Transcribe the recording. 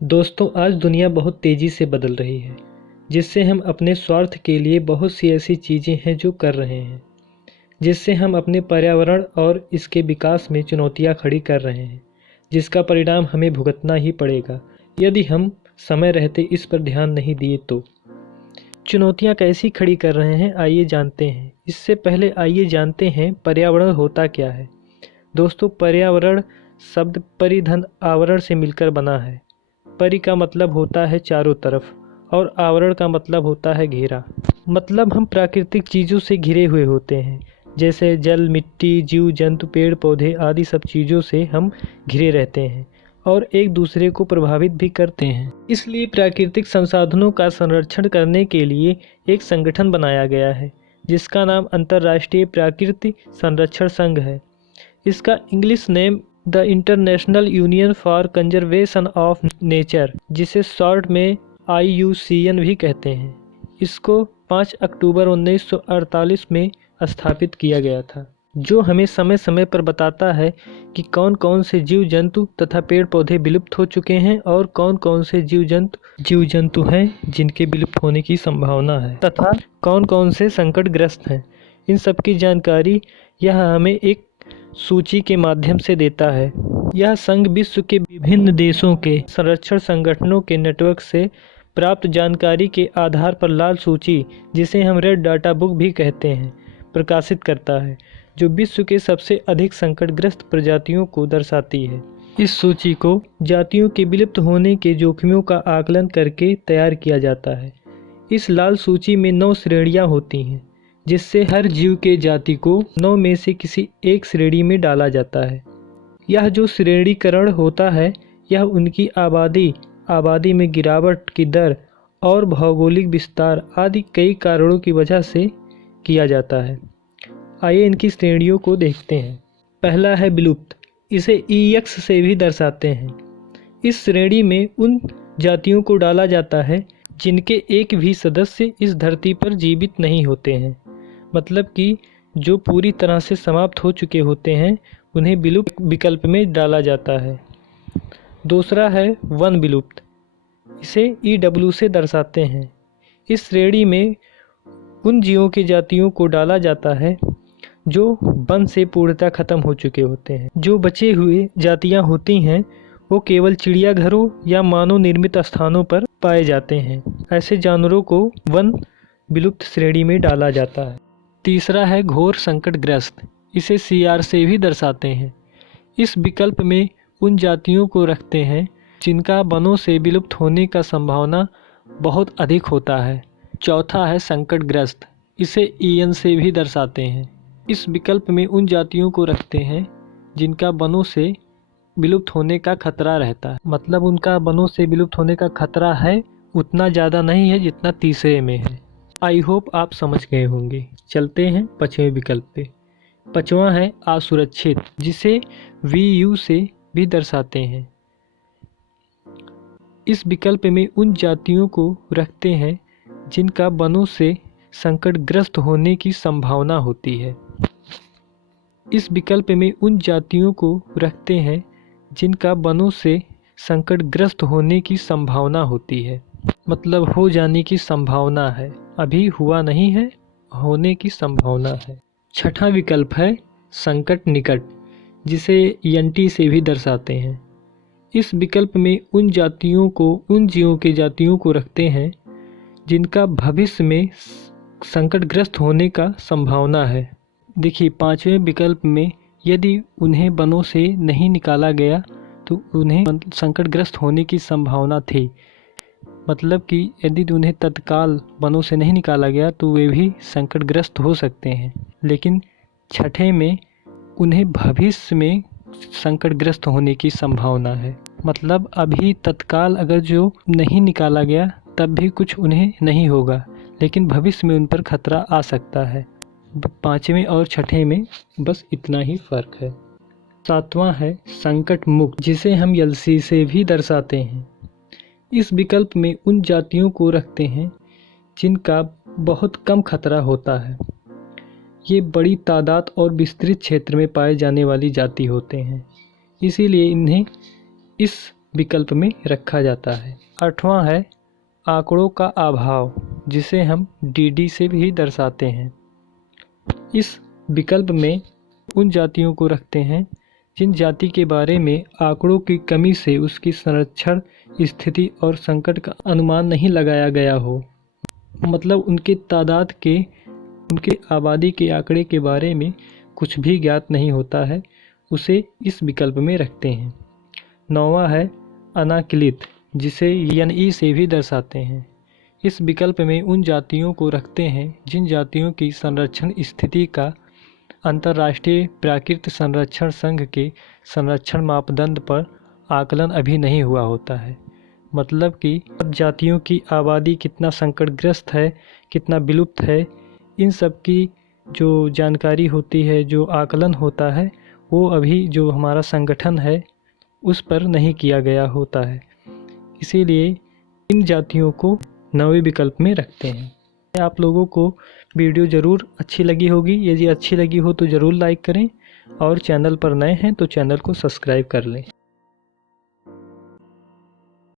दोस्तों, आज दुनिया बहुत तेज़ी से बदल रही है, जिससे हम अपने स्वार्थ के लिए बहुत सी ऐसी चीज़ें हैं जो कर रहे हैं, जिससे हम अपने पर्यावरण और इसके विकास में चुनौतियां खड़ी कर रहे हैं, जिसका परिणाम हमें भुगतना ही पड़ेगा यदि हम समय रहते इस पर ध्यान नहीं दिए तो। चुनौतियां कैसी खड़ी कर रहे हैं, आइए जानते हैं। इससे पहले आइए जानते हैं पर्यावरण होता क्या है। दोस्तों, पर्यावरण शब्द परिधन आवरण से मिलकर बना है। परि का मतलब होता है चारों तरफ और आवरण का मतलब होता है घेरा। मतलब हम प्राकृतिक चीज़ों से घिरे हुए होते हैं, जैसे जल, मिट्टी, जीव जंतु, पेड़ पौधे आदि सब चीज़ों से हम घिरे रहते हैं और एक दूसरे को प्रभावित भी करते हैं। इसलिए प्राकृतिक संसाधनों का संरक्षण करने के लिए एक संगठन बनाया गया है, जिसका नाम अंतर्राष्ट्रीय प्रकृति संरक्षण संघ है। इसका English name the international union for conservation of nature, जिसे शॉर्ट में IUCN भी कहते हैं। इसको 5 अक्टूबर 1948 में स्थापित किया गया था, जो हमें समय समय पर बताता है कि कौन कौन से जीव जंतु तथा पेड़ पौधे विलुप्त हो चुके हैं और कौन कौन से जीव जंतु हैं जिनके विलुप्त होने की संभावना है तथा कौन कौन से संकटग्रस्त हैं। इन सब की जानकारी यह हमें एक सूची के माध्यम से देता है। यह संघ विश्व के विभिन्न देशों के संरक्षण संगठनों के नेटवर्क से प्राप्त जानकारी के आधार पर लाल सूची, जिसे हम रेड डाटा बुक भी कहते हैं, प्रकाशित करता है, जो विश्व के सबसे अधिक संकटग्रस्त प्रजातियों को दर्शाती है। इस सूची को जातियों के विलुप्त होने के जोखिमों का आकलन करके तैयार किया जाता है। इस लाल सूची में 9 श्रेणियां होती हैं, जिससे हर जीव के जाति को 9 में से किसी एक श्रेणी में डाला जाता है। यह जो श्रेणीकरण होता है, यह उनकी आबादी में गिरावट की दर और भौगोलिक विस्तार आदि कई कारणों की वजह से किया जाता है। आइए इनकी श्रेणियों को देखते हैं। पहला है विलुप्त, इसे EX से भी दर्शाते हैं। इस श्रेणी में उन जातियों को डाला जाता है जिनके एक भी सदस्य इस धरती पर जीवित नहीं होते हैं, मतलब कि जो पूरी तरह से समाप्त हो चुके होते हैं, उन्हें विलुप्त विकल्प में डाला जाता है। दूसरा है वन विलुप्त, इसे EW से दर्शाते हैं। इस श्रेणी में उन जीवों की जातियों को डाला जाता है जो वन से पूर्णतः खत्म हो चुके होते हैं। जो बचे हुए जातियां होती हैं, वो केवल चिड़ियाघरों या मानव निर्मित स्थानों पर पाए जाते हैं। ऐसे जानवरों को वन विलुप्त श्रेणी में डाला जाता है। तीसरा है घोर संकटग्रस्त, इसे CR से भी दर्शाते हैं। इस विकल्प में उन जातियों को रखते हैं जिनका वनों से विलुप्त होने का संभावना बहुत अधिक होता है। चौथा है संकटग्रस्त, इसे EN से भी दर्शाते हैं। इस विकल्प में उन जातियों को रखते हैं जिनका वनों से विलुप्त होने का खतरा रहता है, मतलब उनका वनों से विलुप्त होने का खतरा है, उतना ज़्यादा नहीं है जितना तीसरे में है। आई होप आप समझ गए होंगे। चलते हैं 5वें विकल्प पे। 5वां है असुरक्षित, जिसे VU से भी दर्शाते हैं। इस विकल्प में उन जातियों को रखते हैं जिनका वनों से संकटग्रस्त होने की संभावना होती है। इस विकल्प में उन जातियों को रखते हैं जिनका वनों से संकटग्रस्त होने की संभावना होती है, मतलब हो जाने की संभावना है, अभी हुआ नहीं है, होने की संभावना है। 6वां विकल्प है संकट निकट, जिसे ENT से भी दर्शाते हैं। इस विकल्प में उन जीवों के जातियों को रखते हैं जिनका भविष्य में संकटग्रस्त होने का संभावना है। देखिए, 5वें विकल्प में यदि उन्हें वनों से नहीं निकाला गया तो उन्हें संकटग्रस्त होने की संभावना थी, मतलब कि यदि उन्हें तत्काल वनों से नहीं निकाला गया तो वे भी संकटग्रस्त हो सकते हैं। लेकिन 6ठे में उन्हें भविष्य में संकटग्रस्त होने की संभावना है, मतलब अभी तत्काल अगर जो नहीं निकाला गया तब भी कुछ उन्हें नहीं होगा, लेकिन भविष्य में उन पर खतरा आ सकता है। 5वें और 6ठे में बस इतना ही फ़र्क है। 7वां है संकट मुक्त, जिसे हम LC से भी दर्शाते हैं। इस विकल्प में उन जातियों को रखते हैं जिनका बहुत कम खतरा होता है। ये बड़ी तादाद और विस्तृत क्षेत्र में पाए जाने वाली जाति होते हैं, इसीलिए इन्हें इस विकल्प में रखा जाता है। 8वां है आंकड़ों का अभाव, जिसे हम DD से भी दर्शाते हैं। इस विकल्प में उन जातियों को रखते हैं जिन जाति के बारे में आंकड़ों की कमी से उसकी संरक्षण स्थिति और संकट का अनुमान नहीं लगाया गया हो। मतलब उनके तादाद के, उनके आबादी के आंकड़े के बारे में कुछ भी ज्ञात नहीं होता है, उसे इस विकल्प में रखते हैं। 9वां है अनाकलित, जिसे NE से भी दर्शाते हैं। इस विकल्प में उन जातियों को रखते हैं जिन जातियों की संरक्षण स्थिति का अंतर्राष्ट्रीय प्राकृतिक संरक्षण संघ के संरक्षण मापदंड पर आकलन अभी नहीं हुआ होता है। मतलब कि जातियों की आबादी कितना संकटग्रस्त है, कितना विलुप्त है, इन सब की जो जानकारी होती है, जो आकलन होता है, वो अभी जो हमारा संगठन है उस पर नहीं किया गया होता है। इसीलिए इन जातियों को 9वें विकल्प में रखते हैं। आप लोगों को वीडियो ज़रूर अच्छी लगी होगी। यदि अच्छी लगी हो तो ज़रूर लाइक करें और चैनल पर नए हैं तो चैनल को सब्सक्राइब कर लें।